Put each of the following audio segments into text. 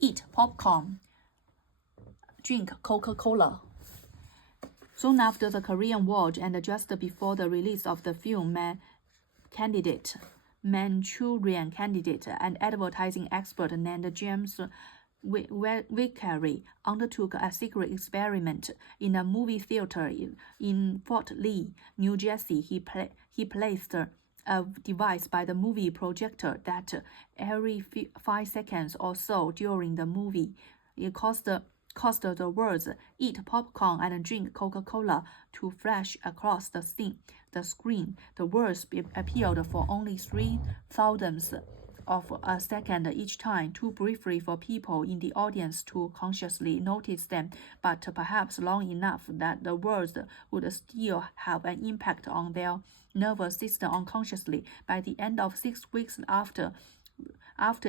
eat popcorn, drink Coca-Cola. Soon after the Korean War and just before the release of the film Manchurian Candidate, an advertising expert named James Vickery undertook a secret experiment in a movie theater in Fort Lee, New Jersey. He placed a device by the movie projector that every 5 seconds or so during the movie, it caused the words "eat popcorn and drink Coca-Cola" to flash across the screen. The words appeared for only 0.003 of a second each time, too briefly for people in the audience to consciously notice them, but perhaps long enough that the words would still have an impact on their nervous system unconsciously. By the end of 6 weeks after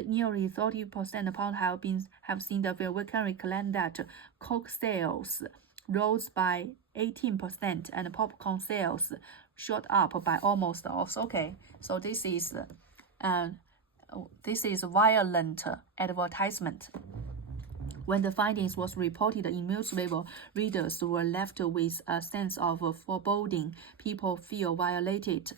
nearly 30% have seen the film, we can claim that Coke sales rose by 18% and popcorn sales shot up by almost also. Okay, so this is violent advertisement. When the findings was reported in newspaper, readers were left with a sense of foreboding. People feel violated.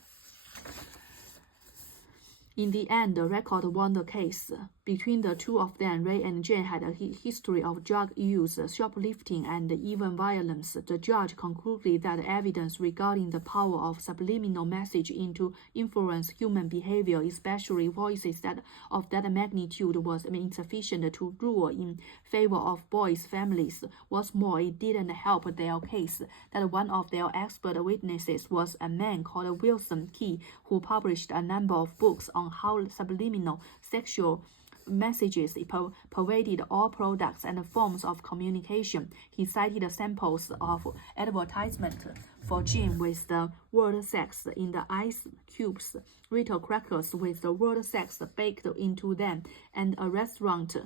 In the end, the record won the case. Between the two of them, Ray and Jane had a history of drug use, shoplifting, and even violence. The judge concluded that evidence regarding the power of subliminal message to influence human behavior, especially voices of that magnitude, was insufficient to rule in favor of boys' families. What's more, it didn't help their case that one of their expert witnesses was a man called Wilson Key, who published a number of books on how subliminal sexual messages pervaded all products and forms of communication. He cited samples of advertisement for gin with the word sex in the ice cubes, Ritter crackers with the word sex baked into them, and a restaurant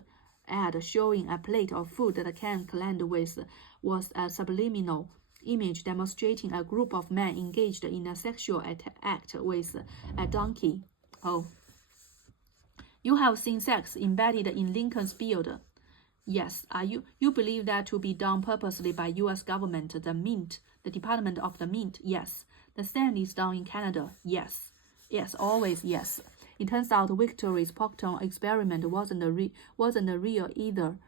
ad showing a plate of food that can blend with was a subliminal image demonstrating a group of men engaged in a sexual act with a donkey. Oh. You have seen sex embedded in Lincoln's beard. Yes. You believe that to be done purposely by U.S. government, the Mint, the Department of the Mint? Yes. The same is done in Canada? Yes. Yes, always yes. It turns out Victory's popcorn experiment wasn't real either.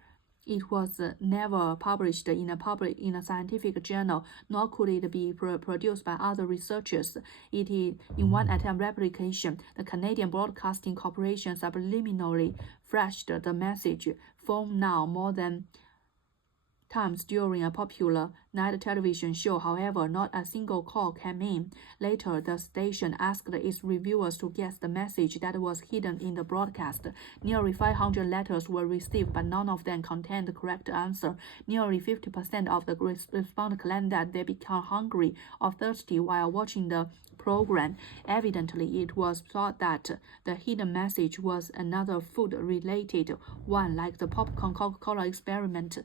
It was never published in a scientific journal, nor could it be produced by other researchers. It is in one attempt replication. The Canadian Broadcasting Corporation subliminally flashed the message "phone now" more than times during a popular night television show. However, not a single call came in. Later, the station asked its reviewers to guess the message that was hidden in the broadcast. Nearly 500 letters were received, but none of them contained the correct answer. Nearly 50% of the respondents claimed that they became hungry or thirsty while watching the program. Evidently, it was thought that the hidden message was another food-related one, like the popcorn Coca-Cola experiment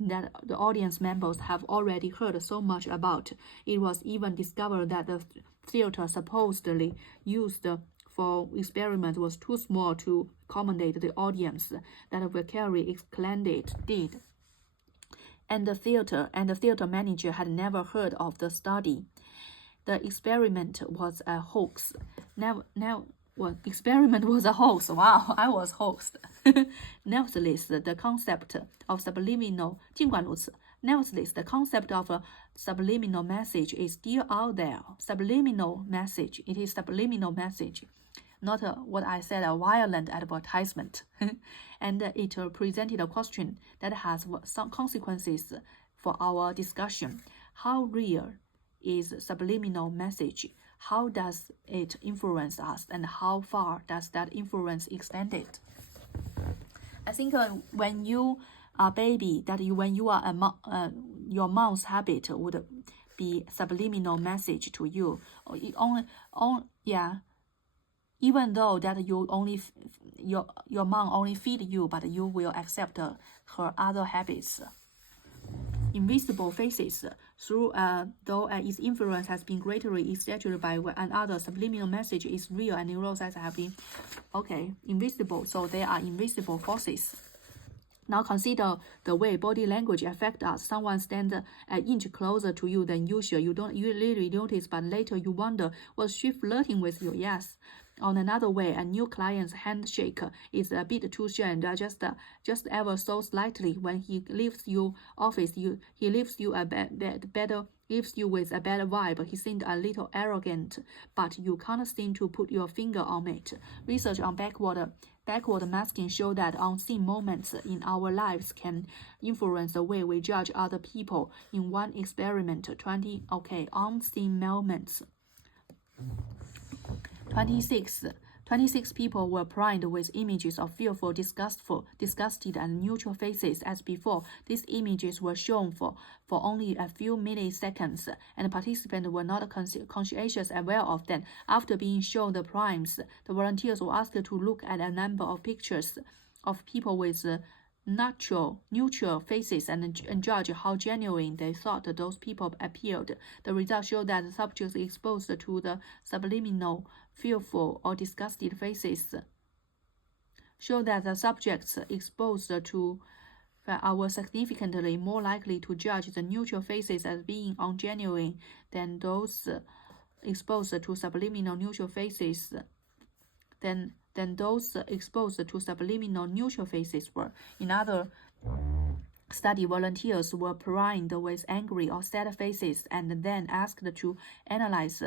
that the audience members have already heard so much about. It was even discovered that the theater supposedly used for experiment was too small to accommodate the audience that Vickery exclaimed it did. And the theater manager had never heard of the study. The experiment was a hoax. Experiment was a hoax. Wow, I was hoaxed. Nevertheless, the concept of subliminal message is still out there. Subliminal message. It is subliminal message, not what I said, a violent advertisement. And it presented a question that has some consequences for our discussion. How real is subliminal message? How does it influence us, and how far does that influence extend it? I think when you are a baby, when you are your mom's habit would be subliminal message to you. Even though that your mom only feed you, but you will accept her other habits. Invisible faces, though its influence has been greatly exaggerated by another subliminal message is real and neuroscience have been invisible, so they are invisible forces. Now consider the way body language affects us. Someone stands an inch closer to you than usual. You really notice, but later you wonder, was she flirting with you? Yes. On another way, a new client's handshake is a bit too shy, just ever so slightly. When he leaves your office, he leaves you with a better vibe. He seemed a little arrogant, but you can't seem to put your finger on it. Research on backward masking show that unseen moments in our lives can influence the way we judge other people. In one experiment, unseen moments. 26 people were primed with images of fearful, disgusted, and neutral faces as before. These images were shown for only a few milliseconds, and participants were not conscientious aware of them. After being shown the primes, the volunteers were asked to look at a number of pictures of people with neutral faces and judge how genuine they thought those people appeared. The results showed that subjects exposed to the subliminal, fearful, or disgusted faces were significantly more likely to judge the neutral faces as being ungenuine than those exposed to subliminal neutral faces were. In other study, volunteers were primed with angry or sad faces and then asked to analyze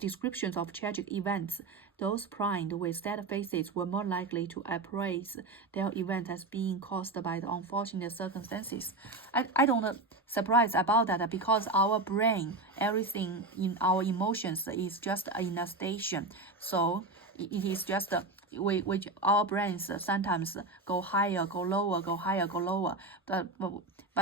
descriptions of tragic events. Those primed with sad faces were more likely to appraise their event as being caused by the unfortunate circumstances. I don't surprised about that, because our brain, everything in our emotions is just in a station. So it is just our brains sometimes go higher, go lower, go higher, go lower. But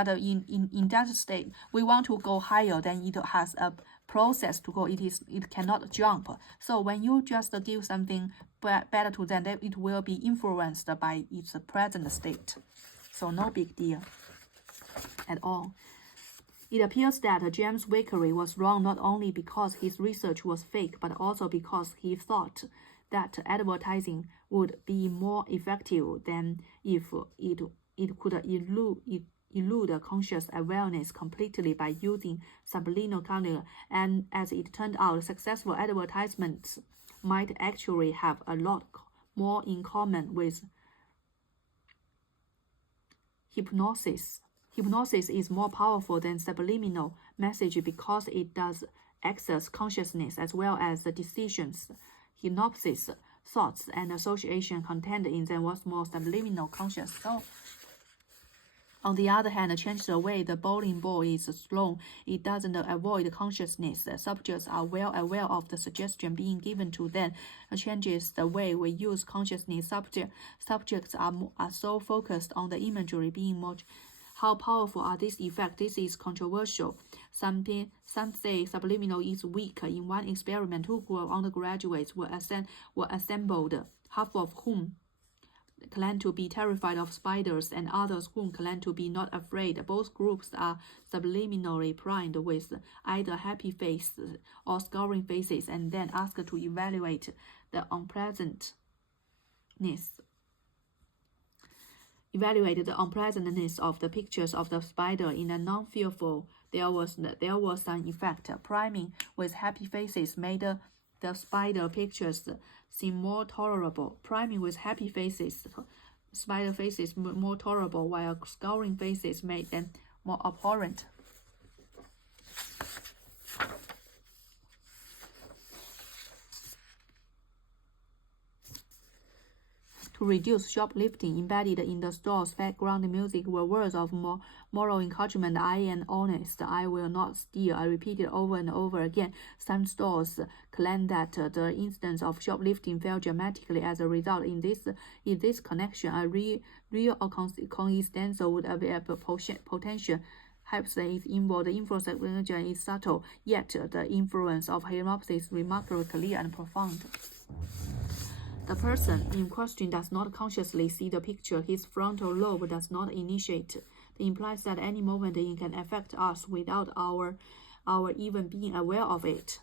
in that state, we want to go higher, then it has a process to go. It cannot jump. So when you just give something better to them, then it will be influenced by its present state. So no big deal at all. It appears that James Vickery was wrong not only because his research was fake, but also because he thought that advertising would be more effective than if it could elude conscious awareness completely by using subliminal color. And as it turned out, successful advertisements might actually have a lot more in common with hypnosis. Hypnosis is more powerful than subliminal message because it does access consciousness as well as the decisions. Hypnosis, thoughts, and association contained in them was more subliminal conscious. So, on the other hand, changes the way the bowling ball is thrown. It doesn't avoid consciousness. Subjects are well aware of the suggestion being given to them. It changes the way we use consciousness. Subjects are so focused on the imagery being more. How powerful are these effects? This is controversial. Some say subliminal is weak. In one experiment, 2 groups of undergraduates were assembled, half of whom claimed to be terrified of spiders and others whom claimed to be not afraid. Both groups are subliminally primed with either happy faces or scowling faces and then asked to evaluate the unpleasantness of the pictures of the spider. In a non-fearful, there was an effect. Priming with happy faces made the spider pictures seem more tolerable. Priming with happy faces, spider faces more tolerable, while scowling faces made them more abhorrent. To reduce shoplifting, embedded in the store's background music were words of moral encouragement. I am honest. I will not steal. I repeated over and over again. Some stores claim that the incidence of shoplifting fell dramatically as a result. In this connection, a real or coincidental would have a potential. Perhaps is involved. The influence of religion is subtle, yet the influence of hypnosis is remarkably clear and profound. The person in question does not consciously see the picture. His frontal lobe does not initiate. It implies that any moment it can affect us without our even being aware of it.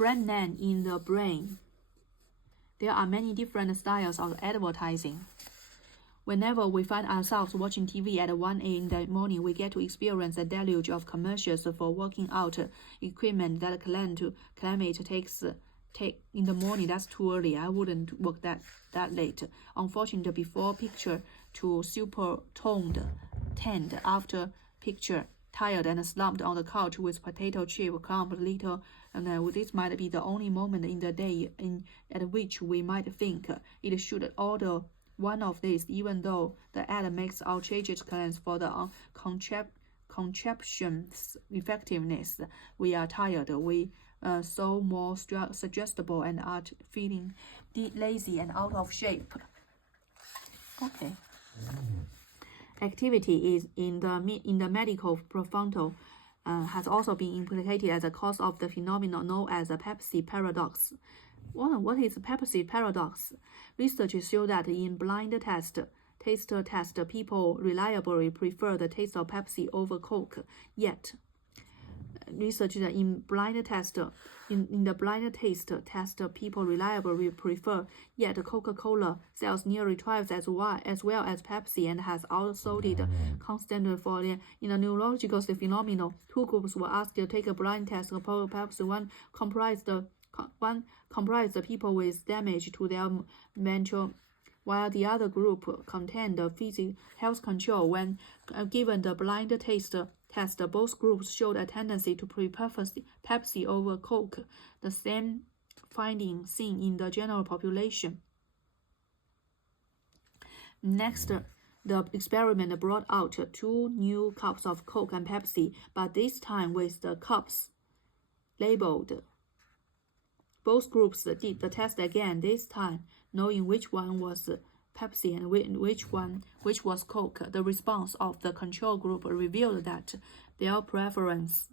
Brand name in the brain. There are many different styles of advertising. Whenever we find ourselves watching TV at 1 a.m. in the morning, we get to experience a deluge of commercials for working out equipment that claim take in the morning. That's too early. I wouldn't work that late. Unfortunately, before picture to super tanned after picture, tired and slumped on the couch with potato chip clump little, and this might be the only moment in the day at which we might think it should order one of these, even though the ad makes outrageous claims for the contraption's effectiveness. We are tired. We so more suggestible and are feeling lazy and out of shape. Okay. Activity is in the medical prefrontal has also been implicated as a cause of the phenomenon known as the Pepsi paradox. What is Pepsi paradox? Research shows that in blind taste test, people reliably prefer the taste of Pepsi over Coke. Yet, research that in the blind taste test, people reliably prefer. Yet, Coca-Cola sells nearly twice as well as Pepsi and has outsold constantly for in a neurological phenomenon. Two groups were asked to take a blind test of Pepsi. One comprised the people with damage to their mental, while the other group contained the physical health control. When given the blind taste test, both groups showed a tendency to prefer Pepsi over Coke, the same finding seen in the general population. Next, the experiment brought out 2 new cups of Coke and Pepsi, but this time with the cups labeled. Both groups did the test again, this time knowing which one was Pepsi and which was Coke. The response of the control group revealed that their preference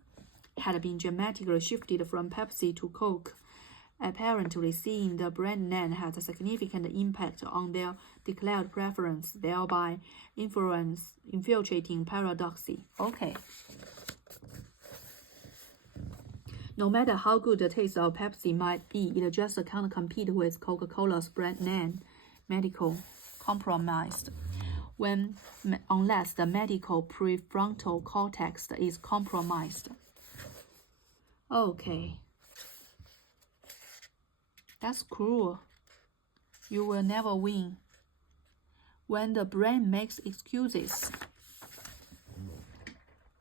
had been dramatically shifted from Pepsi to Coke. Apparently, seeing the brand name had a significant impact on their declared preference, thereby infiltrating paradoxy. Okay. No matter how good the taste of Pepsi might be, it just can't compete with Coca-Cola's brand name. Medical compromised. Unless the medical prefrontal cortex is compromised. Okay. That's cruel. You will never win. When the brain makes excuses,